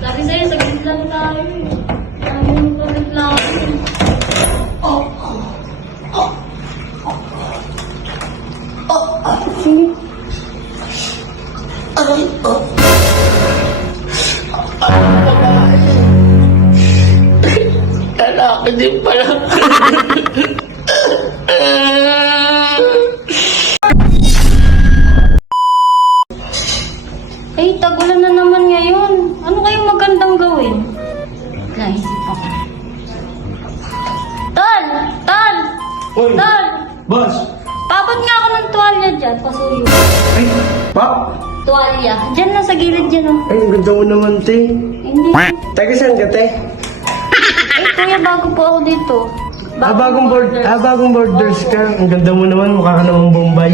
Sabi sa'yo, saglit lang tayo. Sabi mo pa lang. Sige. Lalaki din pala. Eh, tagulan na naman ngayon. Ano kayong magandang gawin? Naisip ako. Tol! Tol! Uy, Tol! boss. Paabot nga ako ng tuwalya dyan. Pasuyo. Ay, pa? Tuwalya. Dyan na sa gilid dyan, oh. Ay, ang ganda mo naman, te. Hindi. Taga saan ka, te? Eh, kuya, bago po ako dito. Bagong borders ka. Ang ganda mo naman, mukha ka namang Bombay.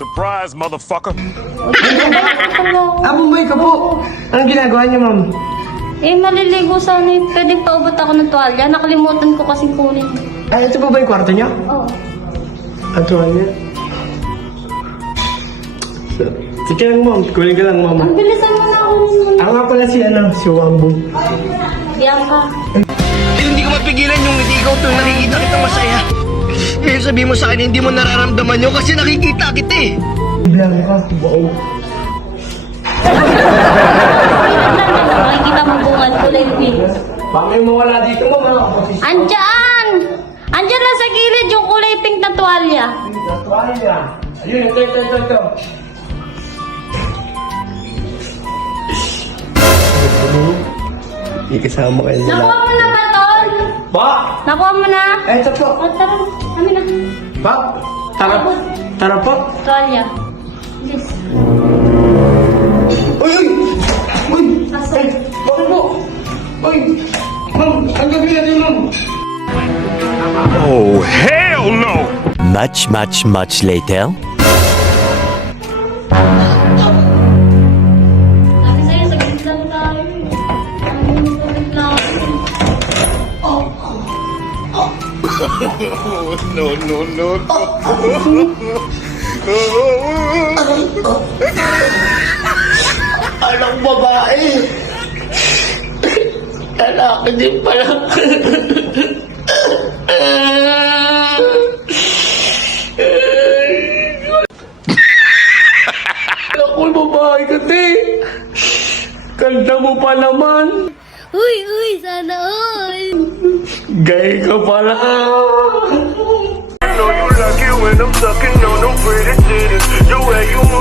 Surprise, motherfucker! Bombay ka po. Anong ginagawa niyo, ma'am? Eh, maliligo sana eh. Pwedeng paubot ako ng tuwalya. Nakalimutan ko kasing kunin. Ay, ito pa ba yung kwarto niya? Oo. Ang tuwa niya. Sige lang, ma'am. Kunin ka lang, mama. Ang bilisan mo na ako. Ako nga pala si Wambo. Bianca. Hindi ko mapigilan yung hindi ikaw to nakikita kita masaya. Ngayon sabihin mo sa akin hindi mo nararamdaman yun kasi nakikita kita eh. Blanca, wow. Makikita mo bungal kulay pink. Baka may mawala dito, mama. Andyan! Andyan lang sa gilid yung kulay pink na tuwalya. Toalya. Ayun, ito. Ikasama kayo nila. Nakuha mo na ba, Tol? Ba? Nakuha mo na? Ito po. O, tara. Kami na. Ba? Tara po. Tuwalya. Bilis. Uy! Uy! Aso. Ay, bakit po? Uy! Ma'am, ang gagawin natin, ma'am. Oh, hell no! Much later. Sabi sa'yo, saglit lang tayo. Sabi mo, saglit lang. Anak babae. Lalaki din pala. Ako babae ka, te. Ganda mo pa naman. Uy, sana all. Gay ka pala. Know you like it when I'm sucking on them pretty titties. The way you move.